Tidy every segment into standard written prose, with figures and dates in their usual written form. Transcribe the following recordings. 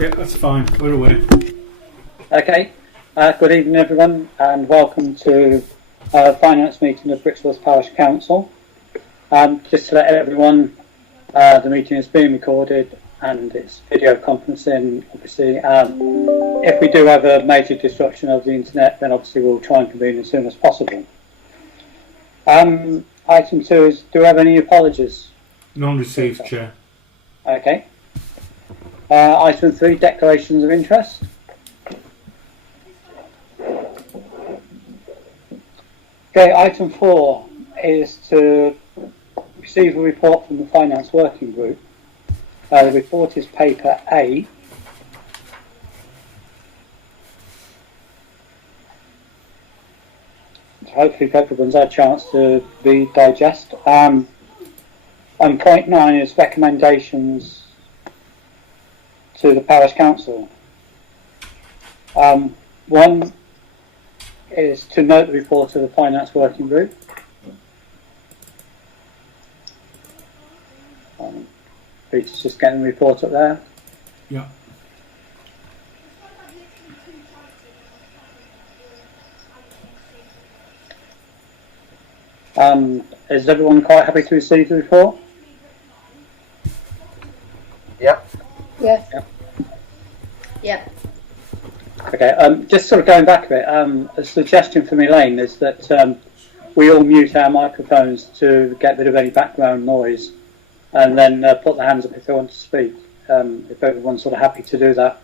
Yeah, that's fine. We're away. Okay. Good evening, everyone, and welcome to our finance meeting of Brixworth Parish Council. Just to let everyone, the meeting is being recorded and it's video conferencing, obviously. If we do have a major disruption of the internet, then obviously we'll try and convene as soon as possible. Item 2 is, do we have any apologies? None received, Chair. Okay. Item 3, declarations of interest. Okay, item 4 is to receive a report from the Finance Working Group. The report is paper A. Hopefully everyone's had a chance to digest. And point 9 is recommendations to the Parish Council. 1 is to note the report of the Finance Working Group. Peter's just getting the report up there. Yeah. Is everyone quite happy to receive the report? Yep. Yes. Yep. Yep. Okay, just sort of going back a bit, a suggestion from Elaine is that we all mute our microphones to get rid of any background noise, and then put their hands up if they want to speak. If everyone's sort of happy to do that,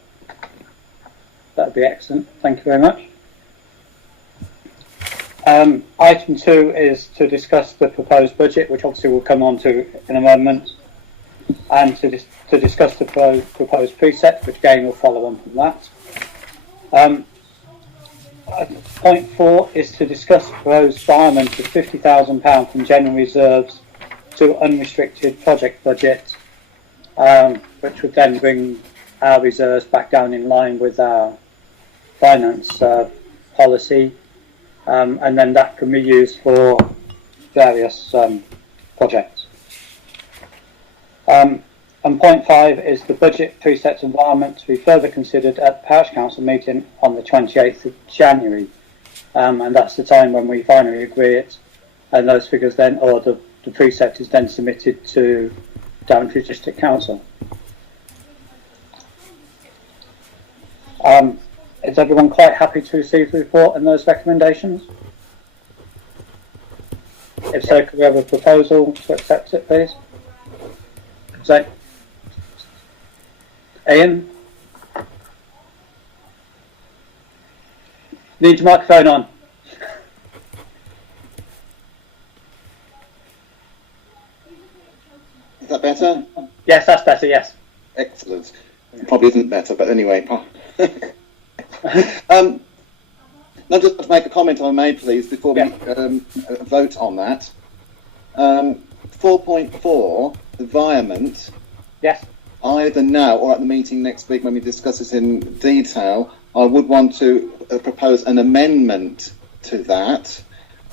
that would be excellent. Thank you very much. Item 2 is to discuss the proposed budget, which obviously we'll come on to in a moment, and to discuss the proposed precepts, which again will follow on from that. Point 4 is to discuss the proposed requirement of £50,000 from general reserves to unrestricted project budget, which would then bring our reserves back down in line with our finance policy, and then that can be used for various projects. And point 5 is the budget precepts environment to be further considered at the Parish Council meeting on the 28th of January. And that's the time when we finally agree it, and those figures then, or the precept is then submitted to Daventry District Council. Is everyone quite happy to receive the report and those recommendations? If so, could we have a proposal to accept it, please? So, Ian? Need your microphone on. Is that better? Yes, that's better, yes. Excellent. It probably isn't better, but anyway. Now, just to make a comment on May, please, before we vote on that. 4.4, environment. Yes. Either now or at the meeting next week when we discuss this in detail, I would want to propose an amendment to that.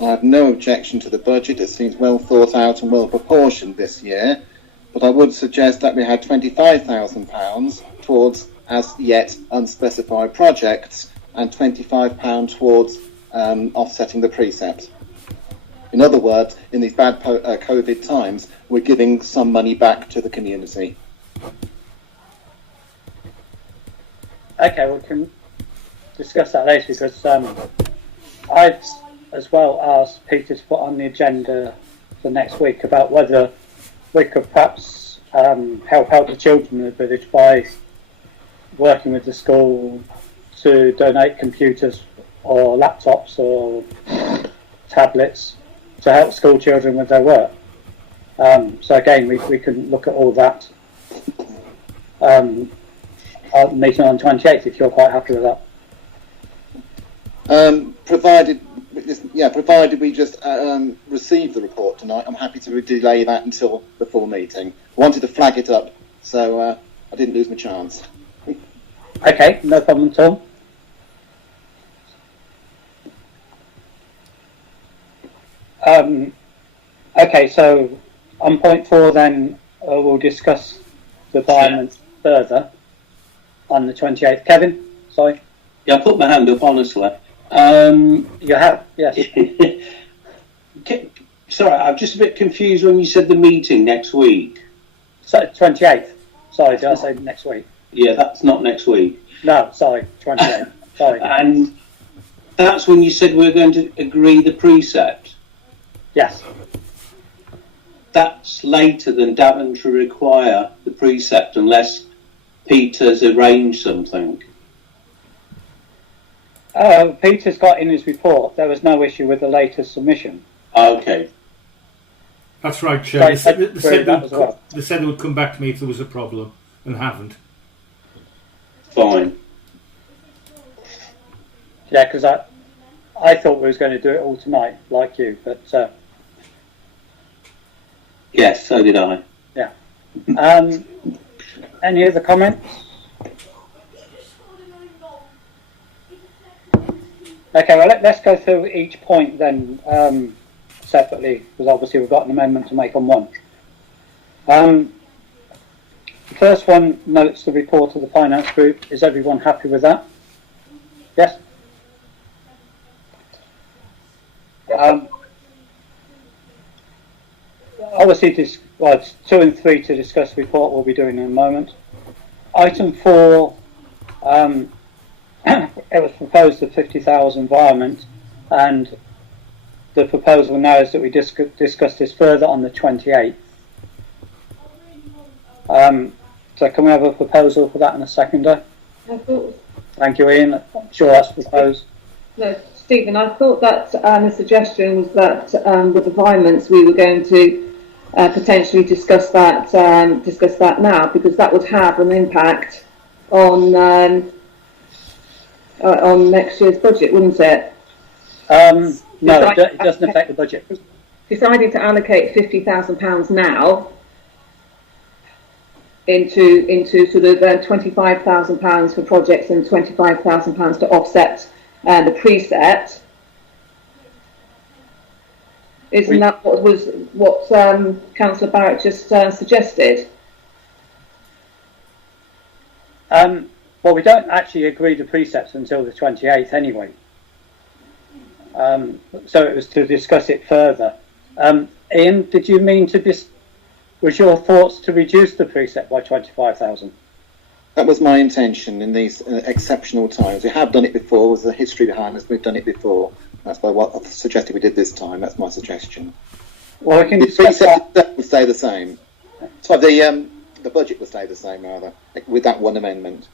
I have no objection to the budget. It seems well thought out and well proportioned this year. But I would suggest that we had £25,000 towards as yet unspecified projects and £25 towards offsetting the precept. In other words, in these bad COVID times, we're giving some money back to the community. Okay, we can discuss that later, because I've as well asked Peter to put on the agenda for next week about whether we could perhaps help out the children in the village by working with the school to donate computers or laptops or tablets to help school children with their work. So again, we can look at all that. Meeting on the 28th, if you're quite happy with that. Provided we just receive the report tonight, I'm happy to delay that until the full meeting. I wanted to flag it up, so I didn't lose my chance. Okay, no problem at all. Okay, so on point 4 then, we'll discuss the environment further. on the 28th. Kevin, sorry. Yeah, I put my hand up, honestly. You have, yes. Sorry, I'm just a bit confused when you said the meeting next week. So 28th. Sorry, did I say next week? Yeah, that's not next week. No, sorry, 28th. Sorry. And that's when you said we were going to agree the precept. Yes. That's later than Daventry require the precept unless Peter's arranged something. Peter's got in his report there was no issue with the latest submission. Okay. That's right, Chair. So They said they would come back to me if there was a problem, and haven't. Fine. Yeah, because I thought we was going to do it all tonight, like you, but Yes, so did I. yeah. Any other comments? Okay, well let's go through each point then separately, because obviously we've got an amendment to make on one. The first one notes the report of the finance group. Is everyone happy with that? Yes? Obviously, well, it's 2 and 3 to discuss the report we'll be doing in a moment. Item 4, it was proposed at 50,000 environment, and the proposal now is that we discuss this further on the 28th. So can we have a proposal for that and a seconder? I thought, Thank you, Ian. I'm sure that's proposed. no, Stephen, I thought that the suggestion was that with environments we were going to potentially discuss that now, because that would have an impact on next year's budget, wouldn't it? No, it doesn't affect the budget. Deciding to allocate £50,000 now into sort of £25,000 for projects and £25,000 to offset the preset. Isn't that what Councillor Barrett just suggested? Well, we don't actually agree the precepts until the 28th anyway. So it was to discuss it further. Ian, did you mean was your thoughts to reduce the precept by 25,000? That was my intention in these exceptional times. We have done it before. There's a history behind us. We've done it before. That's why what I've suggested we did this time. That's my suggestion. Well, we can The discuss that. precept would stay the same. So the budget would stay the same, rather, with that one amendment.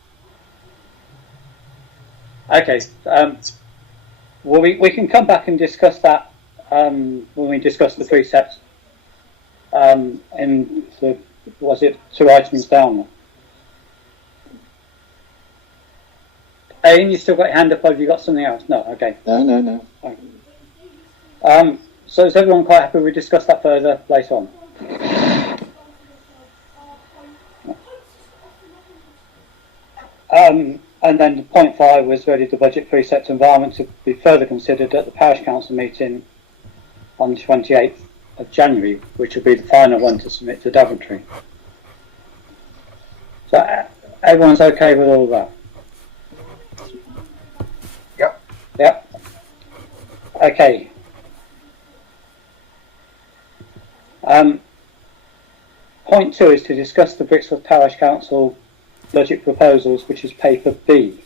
Okay. Well, we can come back and discuss that when we discuss the precepts. In the, was it 2 items down? Ian, you still got your hand up, or have you got something else? No, okay. No. So is everyone quite happy we discuss that further later on? And then point 5 was ready the budget precept environment to be further considered at the Parish Council meeting on the 28th of January, which will be the final one to submit to Daventry. So everyone's okay with all that? Yep. Okay. Point 2 is to discuss the Brixworth Parish Council budget proposals, which is paper B.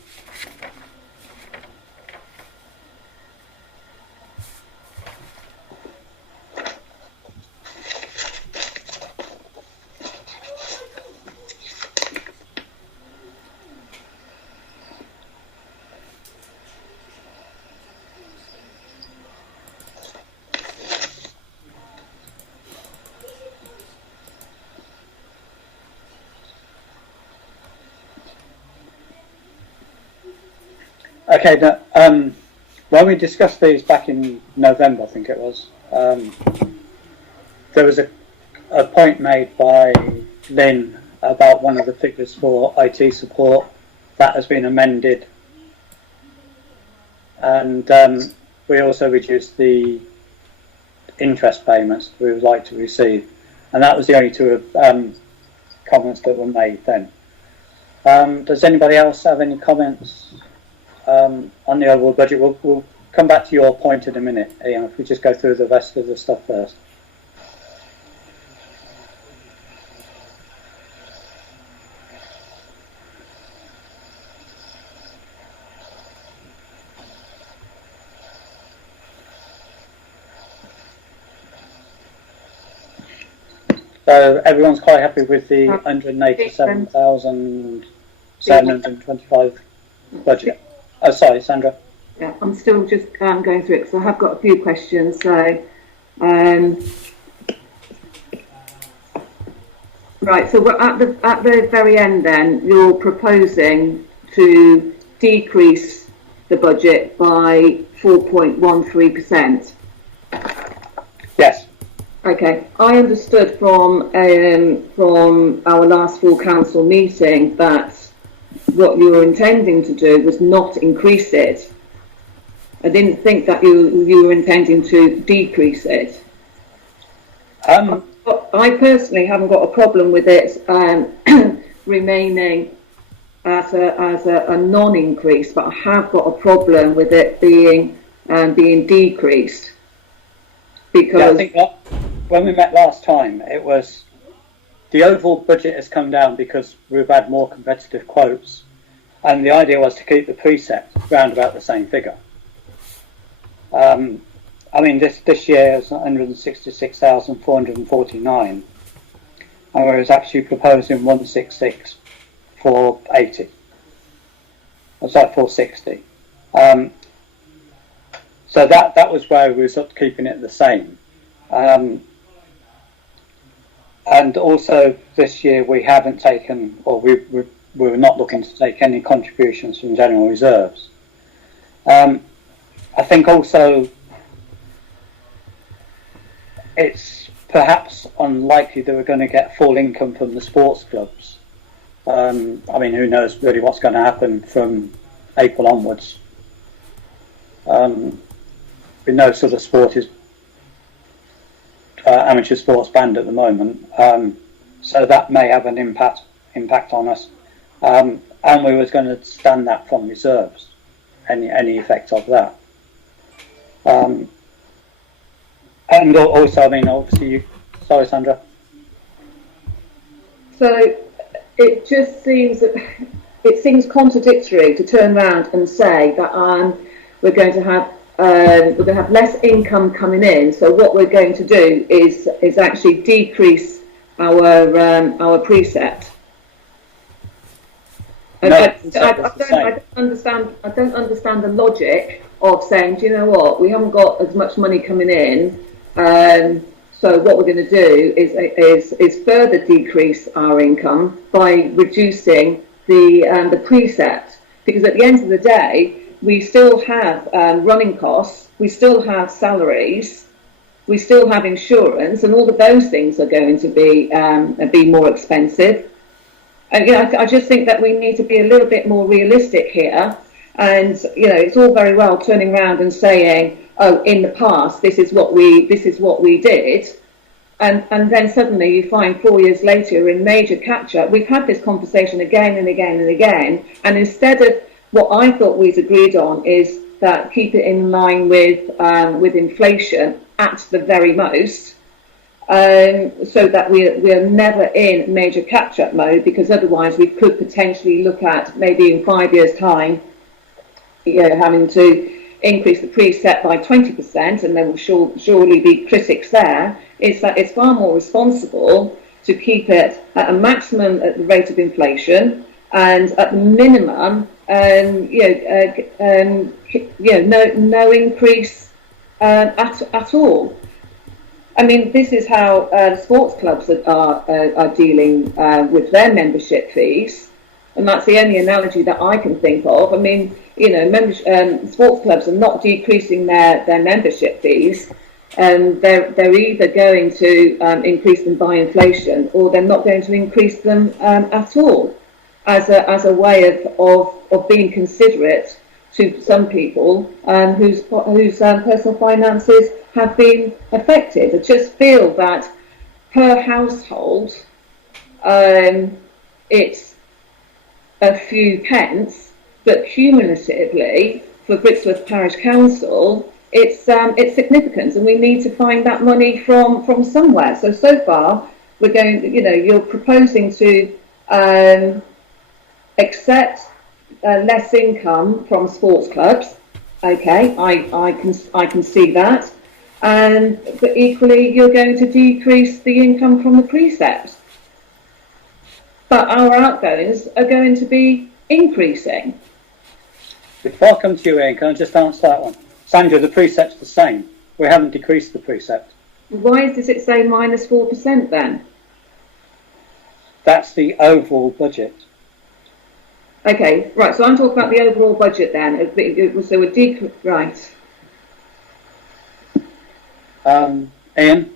Okay, when we discussed these back in November, I think it was, there was a point made by Lynn about one of the figures for IT support. That has been amended, and we also reduced the interest payments we would like to receive, and that was the only 2 comments that were made then. Does anybody else have any comments on the overall budget? We'll come back to your point in a minute, Ian, if we just go through the rest of the stuff first. So everyone's quite happy with the 187,725 budget. Oh, sorry, Sandra. Yeah, I'm still just going through it because I have got a few questions. So, right. So we're at the very end. Then you're proposing to decrease the budget by 4.13%. Yes. Okay, I understood from our last full council meeting that what you were intending to do was not increase it. I didn't think that you were intending to decrease it. I personally haven't got a problem with it remaining as a non-increase, but I have got a problem with it being decreased because. Yeah, I think that when we met last time, it was the overall budget has come down because we've had more competitive quotes, and the idea was to keep the precept round about the same figure. I mean, this year is 166,449, and we was actually proposing 166,480. That's like 460. So that was where we were sort of keeping it the same. And also this year we haven't taken, or we were not looking to take any contributions from general reserves. I think also it's perhaps unlikely that we're going to get full income from the sports clubs. I mean, who knows really what's going to happen from April onwards. We know sort of sport is amateur sports banned at the moment, so that may have an impact on us. And we was going to stand that from reserves, any effect of that. And also, I mean, obviously, sorry, Sandra. So it just seems contradictory to turn around and say that we're going to have less income coming in. So what we're going to do is actually decrease our precept. I don't understand the logic of saying, do you know what, we haven't got as much money coming in, so what we're going to do is further decrease our income by reducing the precept, because at the end of the day we still have running costs, we still have salaries, we still have insurance, and all of those things are going to be more expensive. And I just think that we need to be a little bit more realistic here. And it's all very well turning around and saying, "Oh, in the past, this is what we did," and then suddenly you find 4 years later in major catch-up, we've had this conversation again and again and again, and instead of what I thought we'd agreed on is that keep it in line with inflation at the very most, so that we're never in major catch-up mode, because otherwise we could potentially look at maybe in 5 years' time, having to increase the precept by 20%, and there will surely be critics there. Is that it's far more responsible to keep it at a maximum at the rate of inflation, and at the minimum, no increase at all. I mean, this is how sports clubs are dealing with their membership fees, and that's the only analogy that I can think of. I mean, sports clubs are not decreasing their membership fees, and they're either going to increase them by inflation, or they're not going to increase them at all, as a way of being considerate to some people whose personal finances have been affected. I just feel that per household, it's a few pence, but cumulatively for Brixworth Parish Council, it's significant, and we need to find that money from somewhere. So far, we're going. You're proposing to accept less income from sports clubs. Okay, I can see that, but equally you're going to decrease the income from the precepts. But our outgoings are going to be increasing. Before I come to you, Ian, can I just answer that one? Sandra, the precept's the same. We haven't decreased the precept. Why does it say -4% then? That's the overall budget. Okay, right, so I'm talking about the overall budget then. So a decrease, right. Ian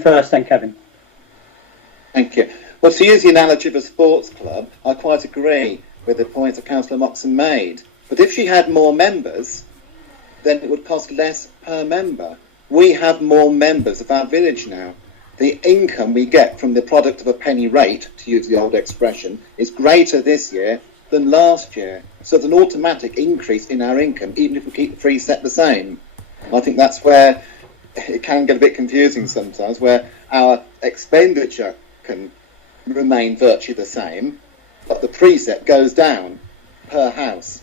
first, then Kevin. Thank you. Well, to use the analogy of a sports club, I quite agree with the points that Councillor Moxon made. But if she had more members, then it would cost less per member. We have more members of our village now. The income we get from the product of a penny rate, to use the old expression, is greater this year than last year. So there's an automatic increase in our income, even if we keep the precept the same. I think that's where it can get a bit confusing sometimes, where our expenditure can remain virtually the same, but the precept goes down per house.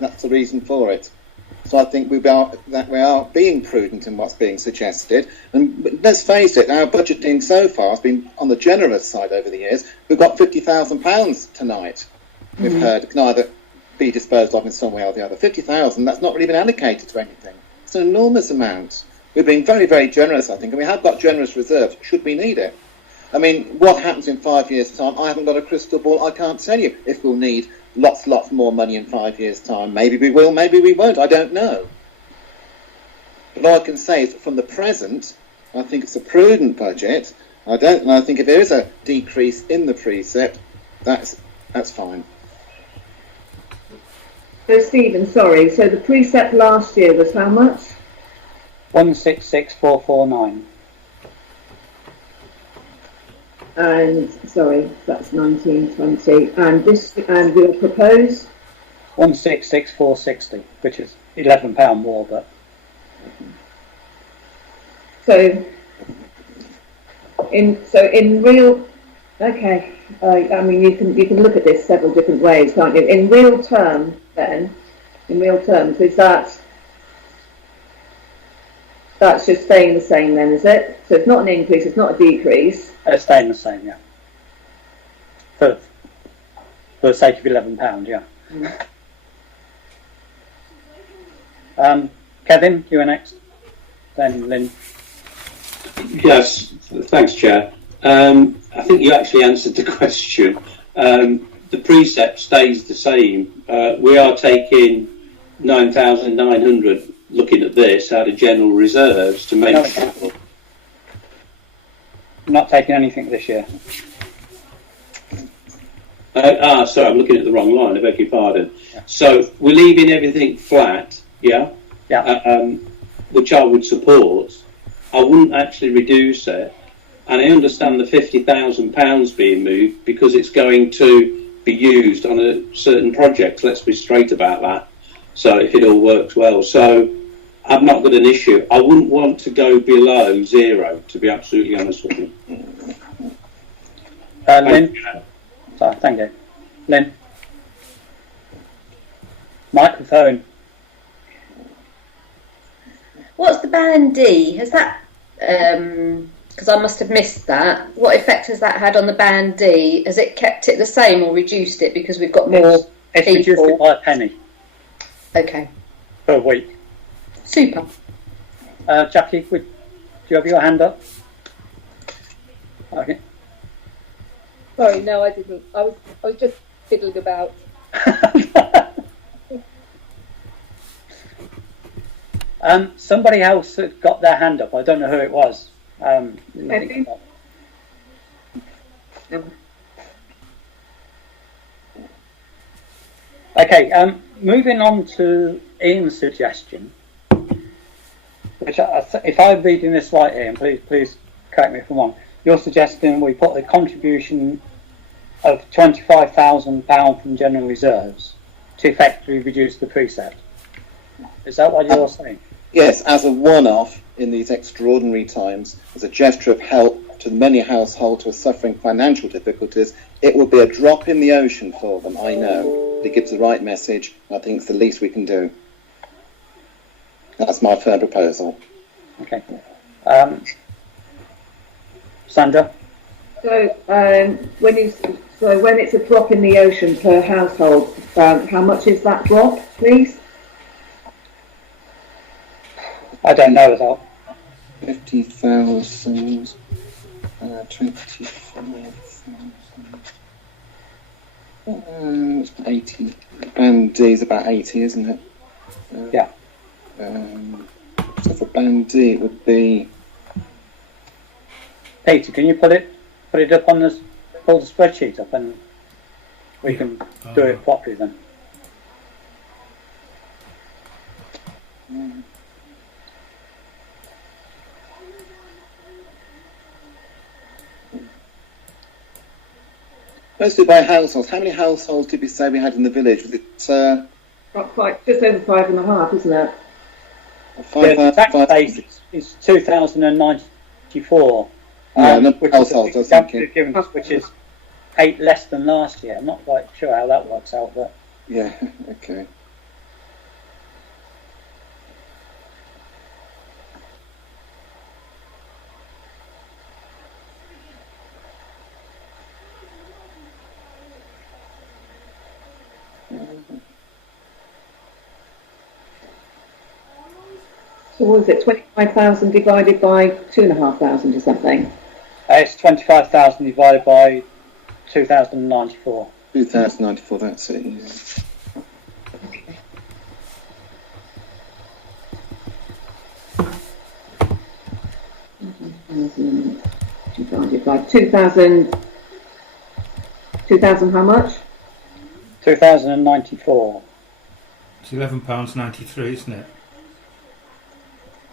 That's the reason for it. So I think we are being prudent in what's being suggested. And let's face it, our budgeting so far has been on the generous side over the years. We've got £50,000 tonight. We've heard can either be disposed of in some way or the other. 50,000, that's not really been allocated to anything. It's an enormous amount. We've been very, very generous, I think, and we have got generous reserves should we need it. I mean, what happens in 5 years' time? I haven't got a crystal ball. I can't tell you if we'll need lots more money in 5 years' time. Maybe we will, maybe we won't. I don't know. But all I can say is that from the present, I think it's a prudent budget. I think if there is a decrease in the precept, that's fine. So Stephen, sorry, so the precept last year was how much? 166,449. And sorry, that's 1920. And we'll propose 166,460, which is £11 more, but so in real. Okay, I mean you can look at this several different ways, can't you? In real terms, is that's just staying the same then, is it? So it's not an increase, it's not a decrease. it's staying the same, yeah. For the sake of £11, yeah. Kevin, you are next. Then Lynn. Yes, thanks, Chair. I think you actually answered the question. The precept stays the same. We are taking 9,900, looking at this, out of general reserves to make sure. I'm not taking anything this year. Sorry, I'm looking at the wrong line, I beg your pardon. Yeah. So we're leaving everything flat, yeah? Yeah. Which I would support. I wouldn't actually reduce it. And I understand the £50,000 being moved because it's going to be used on a certain project. Let's be straight about that. So if it all works well. So I've not got an issue. I wouldn't want to go below zero, to be absolutely honest with you. Lynn? Sorry, thank you. Lynn? Microphone. What's the band D? Has that, because I must have missed that, what effect has that had on the band D? Has it kept it the same or reduced it because we've got more It's people? reduced it by a penny Okay. per week. Super. Jackie, do you have your hand up? Okay. Sorry, no, I didn't. I was just fiddling about. Somebody else had got their hand up. I don't know who it was. Okay, moving on to Ian's suggestion, which if I'm reading this right, Ian, please correct me if I'm wrong. You're suggesting we put the contribution of £25,000 from general reserves to effectively reduce the preset. Is that what you're saying? Yes, as a one-off in these extraordinary times, as a gesture of help to the many households who are suffering financial difficulties, it will be a drop in the ocean for them, I know. It gives the right message, and I think it's the least we can do. That's my firm proposal. Okay. Sandra? So when it's a drop in the ocean per household, how much is that drop, please? I don't know that. 50,000, 25,000, 80. Band D is about 80, isn't it? Yeah. So for band D, it would be. Peter, can you put it up on the pull the spreadsheet up and we can do it properly then. Let's do it by households. How many households did we say we had in the village? Was it Not quite, just over 5.5, isn't it? The tax base is 2,094. Households, I was thinking. Which is 8 less than last year. I'm not quite sure how that works out, but yeah, okay. So what is it, 25,000 divided by 2,500 or something? it's 25,000 divided by 2,094. 2,094, that's it, yeah. Divided by 2,000 how much? 2,094. It's £11.93, isn't it?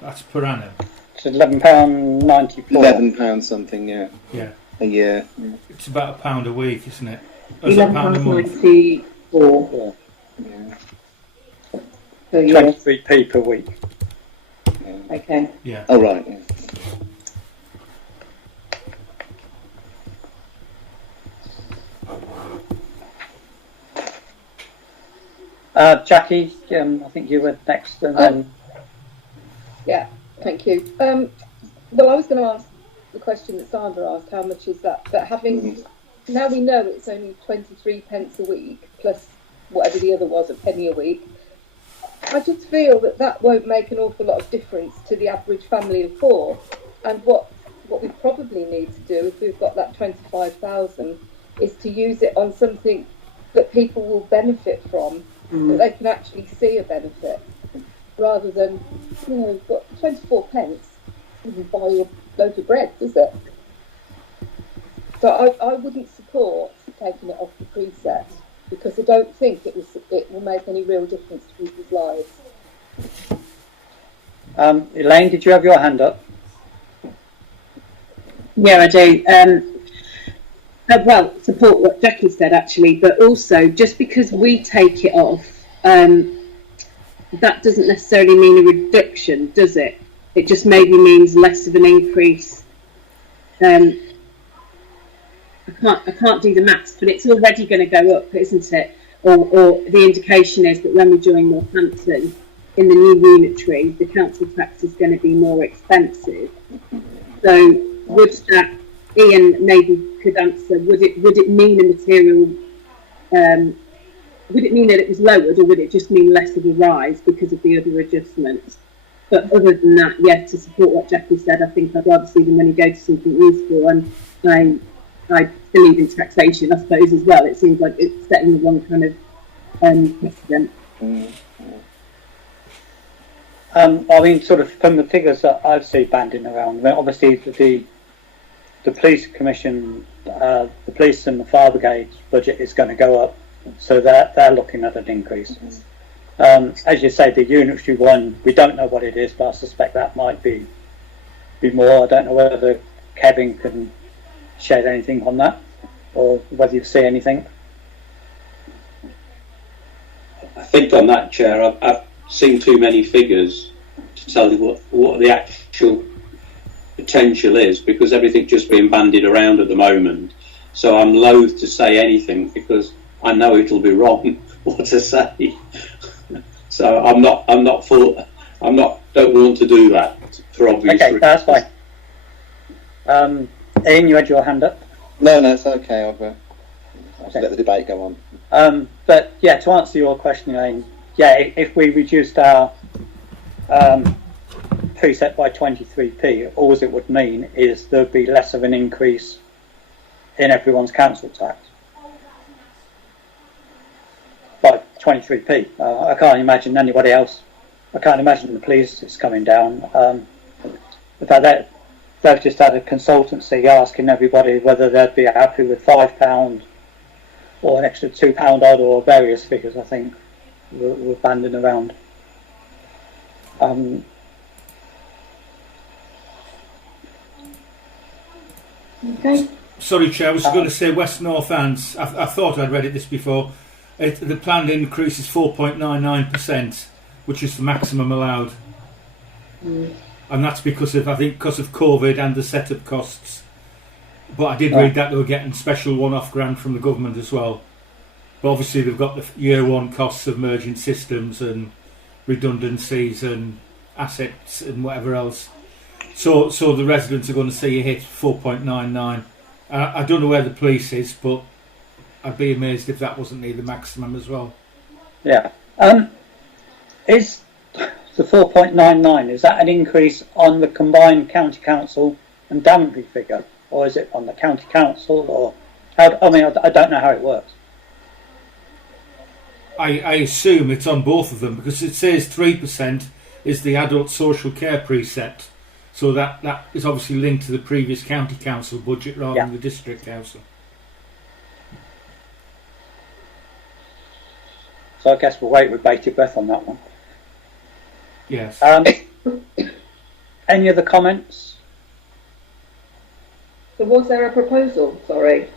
That's per annum. It's £11.94. £11 something, yeah. Yeah. A year. Yeah. It's about £1 a week, isn't it? Or is it £1 a month? £11.94 Yeah. per year. 23p per week. Yeah. Okay. Yeah. Oh, right, yeah. Jackie, I think you were next, and then Yeah, thank you. Well, I was going to ask the question that Sandra asked, how much is that? But having, now we know it's only 23 pence a week, plus whatever the other was, a penny a week. I just feel that that won't make an awful lot of difference to the average family of 4. And what we probably need to do, if we've got that 25,000, is to use it on something that people will benefit from, that they can actually see a benefit, rather than, you know, you've got 24 pence, doesn't buy you a loaf of bread, does it? So I wouldn't support taking it off the preset, because I don't think it will make any real difference to people's lives. Elaine, did you have your hand up? Yeah, I do. Well, support what Jackie said actually, but also just because we take it off, that doesn't necessarily mean a reduction, does it? It just maybe means less of an increase. I can't do the maths, but it's already going to go up, isn't it? Or the indication is that when we join Northampton in the new unitary, the council tax is going to be more expensive. So would that, Ian maybe could answer, would it mean a material, would it mean that it was lowered, or would it just mean less of a rise because of the other adjustments? But other than that, yes, to support what Jackie said, I think I'd rather see the money go to something useful, and I believe in taxation, I suppose, as well. It seems like it's setting the wrong kind of precedent. I mean, sort of from the figures that I've seen banding around, I mean, obviously the police commission, the police and the fire brigade's budget is going to go up, so they're looking at an increase. As you say, the unitary one, we don't know what it is, but I suspect that might be more. I don't know whether Kevin can shed anything on that, or whether you see anything. I think on that, Chair, I've seen too many figures to tell you what the actual potential is, because everything's just being bandied around at the moment. So I'm loath to say anything because I know it'll be wrong what to say. So don't want to do that for obvious reasons. Okay, that's fine. Ian, you had your hand up. No, it's okay. I'll just let the debate go on. But yeah, to answer your question, Ian, yeah, if we reduced our preset by 23p, all it would mean is there'd be less of an increase in everyone's council tax by 23p. I can't imagine anybody else. I can't imagine the police is coming down. In fact, they've just had a consultancy asking everybody whether they'd be happy with £5 or an extra £2 odd, or various figures. I think were banding around. Okay. Sorry, Chair, I was going to say West North Ants. I thought I'd read this before. The planned increase is 4.99%, which is the maximum allowed. And that's because of COVID and the setup costs. But I did read that they were getting special one-off grant from the government as well. But obviously they've got the year one costs of merging systems and redundancies and assets and whatever else. So the residents are going to see a hit 4.99. I don't know where the police is, but I'd be amazed if that wasn't near the maximum as well. Yeah. Is the 4.99, is that an increase on the combined county council and Daventry figure, or is it on the county council, or how? I mean, I don't know how it works. I assume it's on both of them, because it says 3% is the adult social care precept, so that is obviously linked to the previous county council budget rather than the district council. So I guess we'll wait with bated breath on that one. Yes. Any other comments? So was there a proposal? Sorry.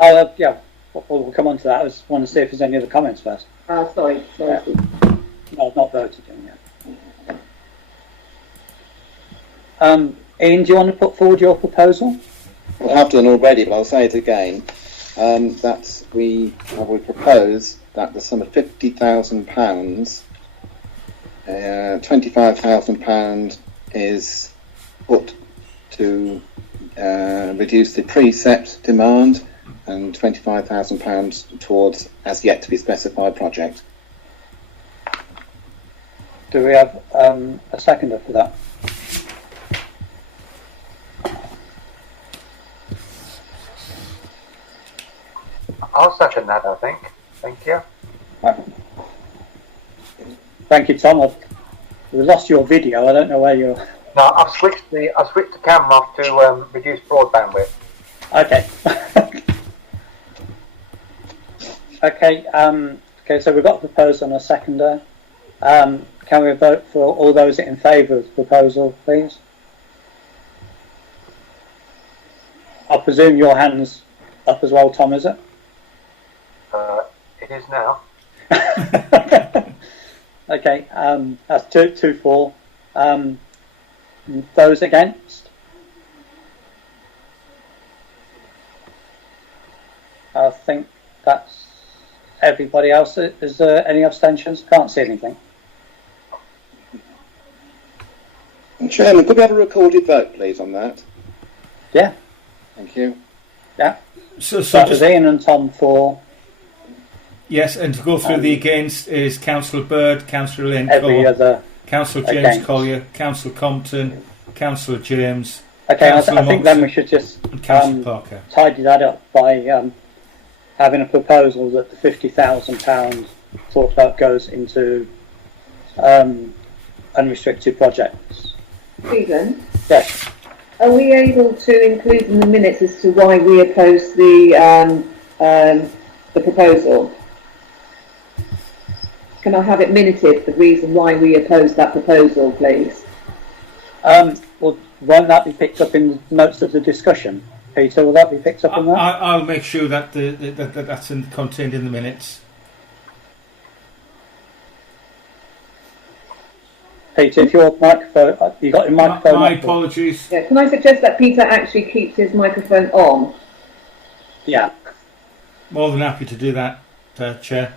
Yeah, we'll come on to that. I just want to see if there's any other comments first. Sorry. No, not voted on yet. Ian, do you want to put forward your proposal? Well, I have done already, but I'll say it again. That we propose that the sum of £50,000, £25,000 is put to reduce the precept demand, and £25,000 towards as yet to be specified project. Do we have a seconder for that? I'll second that, I think. Thank you. Thank you, Tom. We lost your video. I don't know where you're. No, I've switched the camera off to reduce broadband width. Okay. Okay. Okay. So we've got a proposal and a seconder. Can we vote for all those in favour of the proposal, please? I presume your hand's up as well, Tom, is it? It is now. Okay, that's 2-4. Those against? I think that's everybody else. Is there any abstentions? Can't see anything. Chairman, could we have a recorded vote, please, on that? Yeah. Thank you. Yeah. So that was Ian and Tom for. Yes, and to go through the against is Councillor Bird, Councillor Lane every other. Councillor James against. Collier, Councillor Compton, Councillor James. Okay, I think then we should just Parker. Tidy that up by having a proposal that the £50,000 talked about goes into unrestricted projects. Stephen? Yes. Are we able to include in the minutes as to why we oppose the proposal? Can I have it minuted, the reason why we oppose that proposal, please? Well, won't that be picked up in the notes of the discussion? Peter, will that be picked up in that? I'll make sure that that's contained in the minutes. Peter, if your microphone, you got your microphone. My up, apologies. Yeah, can I suggest that Peter actually keeps his microphone on? Yeah. More than happy to do that, Chair.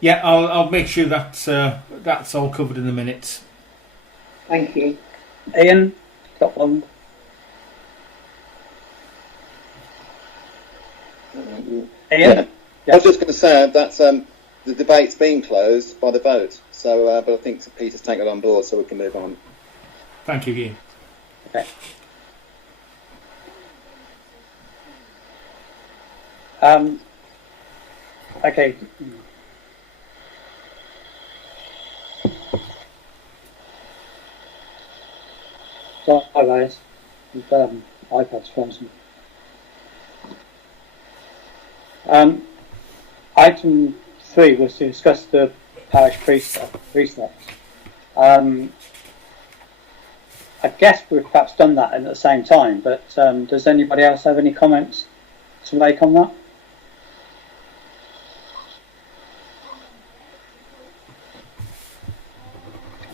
Yeah, I'll make sure that that's all covered in the minutes. Thank you. Ian, got one. Ian? I was just going to say that the debate's been closed by the vote, so but I think Peter's taken it on board, so we can move on. Thank you, Ian. Okay. Okay. So, hi guys. iPad's frozen. Item 3 was to discuss the parish precepts. I guess we've perhaps done that at the same time, but does anybody else have any comments to make on that?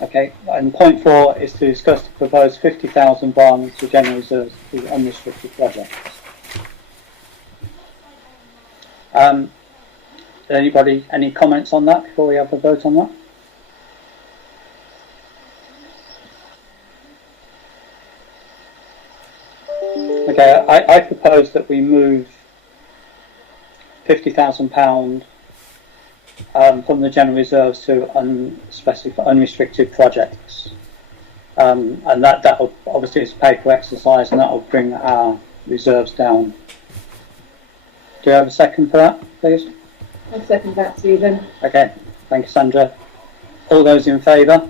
Okay, and point 4 is to discuss the proposed 50,000 bond to general reserves for unrestricted projects. Anybody, any comments on that before we have a vote on that? Okay, I propose that we move £50,000 from the general reserves to unrestricted projects, and that will obviously it's a paper exercise, and that will bring our reserves down. Do you have a second for that, please? I'll second that, Stephen. Okay, thank you, Sandra. All those in favour?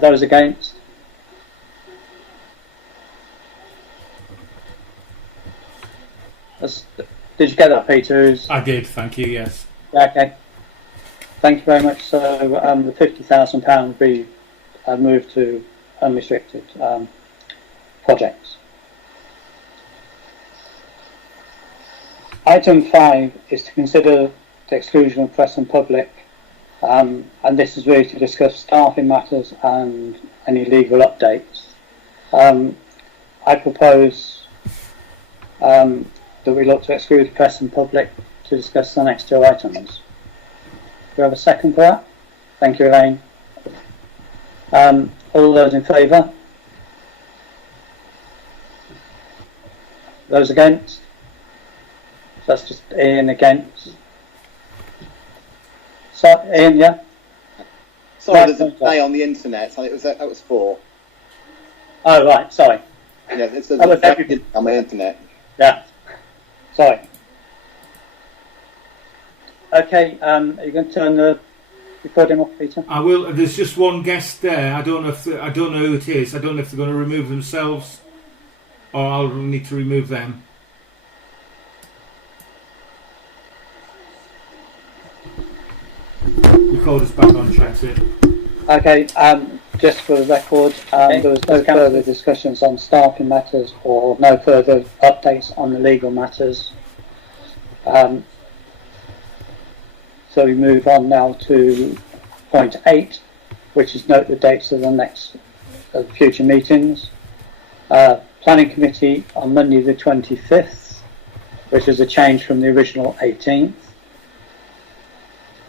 Those against? Did you get that, Peter? I did, thank you, yes. Okay. Thank you very much. So the £50,000 will be moved to unrestricted projects. Item 5 is to consider the exclusion of press and public, and this is really to discuss staffing matters and any legal updates. I propose that we look to exclude the press and public to discuss the next two items. Do we have a second for that? Thank you, Elaine. All those in favour? Those against? So that's just Ian against. So, Ian, yeah? Sorry, there's a delay on the internet. So that was 4. Oh, right, sorry. Yeah, there's a delay on the internet. Yeah. Sorry. Okay, are you going to turn the recording off, Peter? I will. There's just one guest there. I don't know who it is. I don't know if they're going to remove themselves, or I'll need to remove them. Recorder's back on, check it. Okay, just for the record, there was no further discussions on staffing matters or no further updates on the legal matters. So we move on now to point 8, which is note the dates of the next future meetings. Planning Committee on Monday the 25th, which is a change from the original 18th.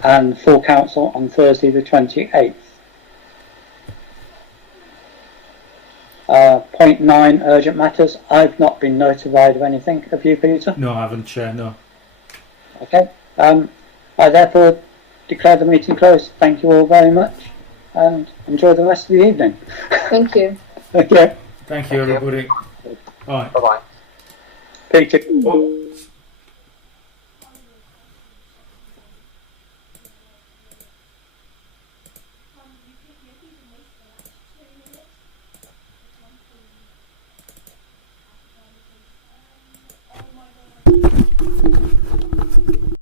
And full council on Thursday the 28th. Point 9, urgent matters. I've not been notified of anything. Have you, Peter? No, I haven't, Chair, no. Okay. I therefore declare the meeting closed. Thank you all very much and enjoy the rest of the evening. Thank you. Okay. Thank you, everybody. Bye. Bye-bye. Peter. Oh,